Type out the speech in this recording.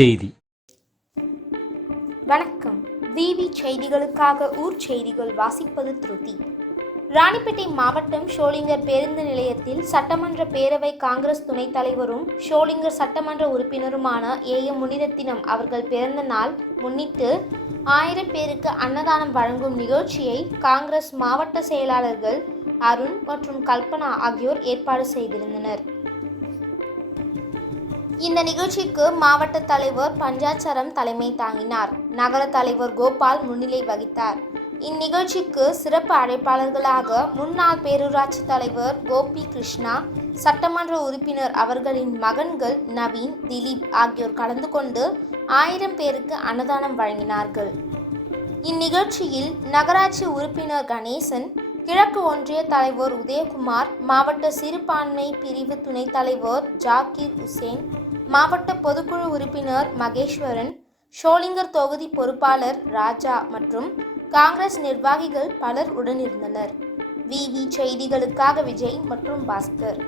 செய்தி. வணக்கம். விவி செய்திகளுக்காக ஊர் செய்திகள் வாசிப்பது திருதி. ராணிப்பேட்டை மாவட்டம் ஷோலிங்கர் பேருந்து நிலையத்தில் சட்டமன்ற பேரவை காங்கிரஸ் துணைத் தலைவரும் ஷோலிங்கர் சட்டமன்ற உறுப்பினருமான ஏ. எம். முனிரத்தினம் அவர்கள் பிறந்த நாள் முன்னிட்டு ஆயிரம் பேருக்கு அன்னதானம் வழங்கும் நிகழ்ச்சியை காங்கிரஸ் மாவட்ட செயலாளர்கள் அருண் மற்றும் கல்பனா ஆகியோர் ஏற்பாடு செய்திருந்தனர். இந்த நிகழ்ச்சிக்கு மாவட்ட தலைவர் பஞ்சாச்சரம் தலைமை தாங்கினார். நகர தலைவர் கோபால் முன்னிலை வகித்தார். இந்நிகழ்ச்சிக்கு சிறப்பு அழைப்பாளர்களாக முன்னாள் பேரூராட்சி தலைவர் கோபி கிருஷ்ணா சட்டமன்ற உறுப்பினர் அவர்களின் மகன்கள் நவீன் திலீப் ஆகியோர் கலந்து கொண்டு ஆயிரம் பேருக்கு அன்னதானம் வழங்கினார்கள். இந்நிகழ்ச்சியில் நகராட்சி உறுப்பினர் கணேசன் கிழக்கு ஒன்றிய தலைவர் உதயகுமார் மாவட்ட சிறுபான்மை பிரிவு துணைத் தலைவர் ஜாகிர் உசேன் மாவட்ட பொதுக்குழு உறுப்பினர் மகேஸ்வரன் ஷோலிங்கர் தொகுதி பொறுப்பாளர் ராஜா மற்றும் காங்கிரஸ் நிர்வாகிகள் பலர் உடனிருந்தனர். விவி செய்திகளுக்காக விஜய் மற்றும் பாஸ்கர்.